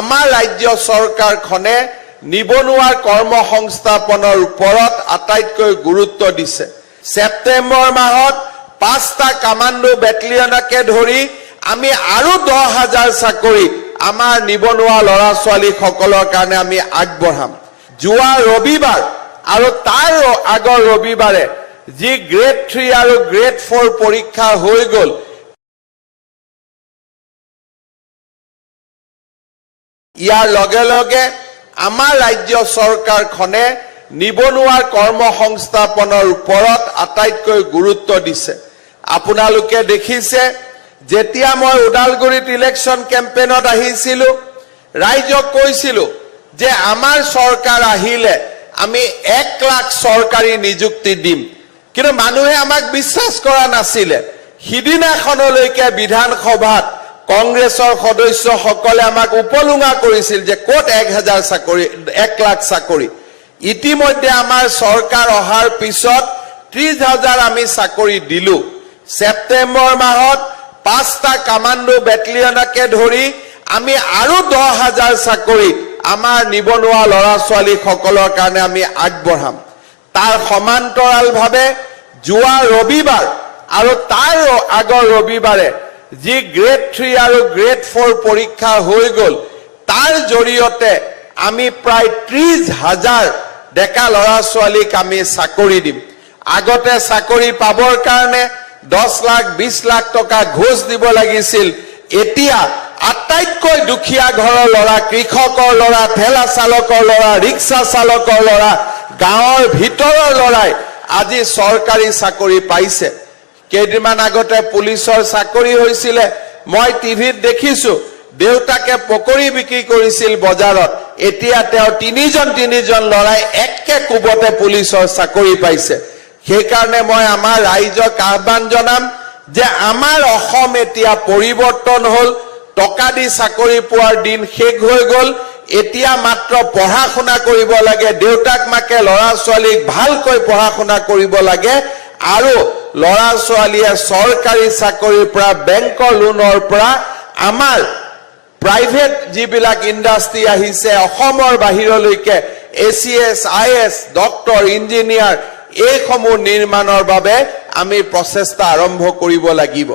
আমাৰ ৰাজ্য চৰকাৰখনে নিবনুৱাৰ কৰ্মসংস্থাপনৰ ওপৰত আটাইতকৈ গুৰুত্ব দিছে। সেপ্টেম্বৰ মাহত 5টা কামাণ্ডো বেটেলিয়নকে ধৰি আমি আৰু 10,000 চাকৰি আমাৰ নিবনুৱা ল'ৰা ছোৱালীসকলৰ কাৰণে আমি আগবঢ়াম। যোৱা ৰবিবাৰ আৰু তাৰ আগৰ ৰবিবাৰে যি গ্ৰেড 3 আৰু গ্ৰেড 4 পৰীক্ষা হৈ গ'ল, ইয়াৰ লগে লগে আমাৰ ৰাজ্য চৰকাৰখনে নিবনুৱাৰ কৰ্মসংস্থাপনৰ ওপৰত আটাইতকৈ গুৰুত্ব দিছে। আপোনালোকে দেখিছে, যেতিয়া মই ওদালগুৰিত ইলেকশ্যন কেম্পেইনত আহিছিলোঁ, ৰাইজক কৈছিলোঁ যে আমাৰ চৰকাৰ আহিলে আমি 1 লাখ চৰকাৰী নিযুক্তি দিম, কিন্তু মানুহে আমাক বিশ্বাস কৰা নাছিলে। সিদিনাখনলৈকে বিধানসভাত কংগ্ৰেছৰ সদস্যসকলে আমাক উপলুঙা কৰিছিল যে ক'ত 1 লাখ চাকৰি। ইতিমধ্যে আমাৰ চৰকাৰ অহাৰ পিছত 30,000 আমি চাকৰি দিলো। সেপ্টেম্বৰ মাহত 5টা কামাণ্ডো বেটেলিয়নকে ধৰি আমি আৰু 10,000 চাকৰি আমাৰ নিবনুৱা ল'ৰা ছোৱালীসকলৰ কাৰণে আমি আগবঢ়াম। তাৰ সমান্তৰালভাৱে যোৱা ৰবিবাৰ আৰু তাৰ আগৰ ৰবিবাৰে যি গ্ৰেড 3 আৰু গ্ৰেড 4 পৰীক্ষা হৈ গ'ল, তাৰ জৰিয়তে আমি প্ৰায় 30,000 ডেকা ল'ৰা ছোৱালীক আমি চাকৰি দিম। আগতে চাকৰি পাবৰ কাৰণে 10 লাখ 20 লাখ টকা ঘোষ দিব লাগিছিল। এতিয়া আটাইতকৈ দুখীয়া ঘৰৰ ল'ৰা, কৃষকৰ ল'ৰা, ঠেলা চালকৰ ল'ৰা, ৰিক্সা চালকৰ ল'ৰা, গাঁৱৰ ভিতৰৰ ল'ৰাই আজি চৰকাৰী চাকৰি পাইছে। কেইদিনমান আগতে পুলিচৰ চাকৰি হৈছিলে, মই টিভিত দেখিছো। দেউতাকে পকৰি বিক্ৰী কৰিছিল বজাৰত, এতিয়া তেওঁ 3জন ল'ৰাই একে কোবতে পুলিচৰ চাকৰি পাইছে। সেইকাৰণে মই আমাৰ ৰাইজক আহ্বান জনাম যে আমাৰ অসম এতিয়া পৰিৱৰ্তন হ'ল। টকা দি চাকৰি পোৱাৰ দিন শেষ হৈ গ'ল। এতিয়া মাত্ৰ পঢ়া শুনা কৰিব লাগে। দেউতাক মাকে ল'ৰা ছোৱালীক ভালকৈ পঢ়া শুনা কৰিব লাগে আৰু ল'ৰা ছোৱালীয়ে চৰকাৰী চাকৰিৰ পৰা, বেংকৰ লোনৰ পৰা, আমাৰ প্ৰাইভেট যিবিলাক ইণ্ডাষ্ট্ৰী আহিছে অসমৰ বাহিৰলৈকে, ACS, IS, ডক্টৰ, ইঞ্জিনিয়াৰ, এইসমূহ নিৰ্মাণৰ বাবে আমি প্ৰচেষ্টা আৰম্ভ কৰিব লাগিব।